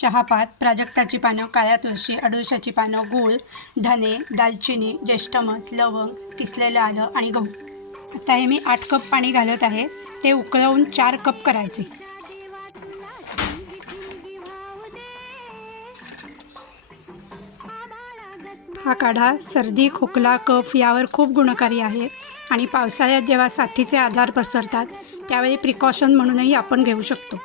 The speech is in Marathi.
चहापात, प्राजक्ताची पानं, काळ्या तुळशी, अडुळसाची पानं, गूळ, धने, दालचिनी, ज्येष्ठमध, लवंग, किसलेलं आलं आणि गहू. आता हे मी 8 कप पाणी घालत आहे. ते उकळवून 4 कप करायचे. हा काढा सर्दी, खोकला, कफ यावर खूप गुणकारी आहे आणि पावसाळ्यात जेव्हा साथीचे आजार पसरतात त्यावेळी प्रिकॉशन म्हणूनही आपण घेऊ शकतो.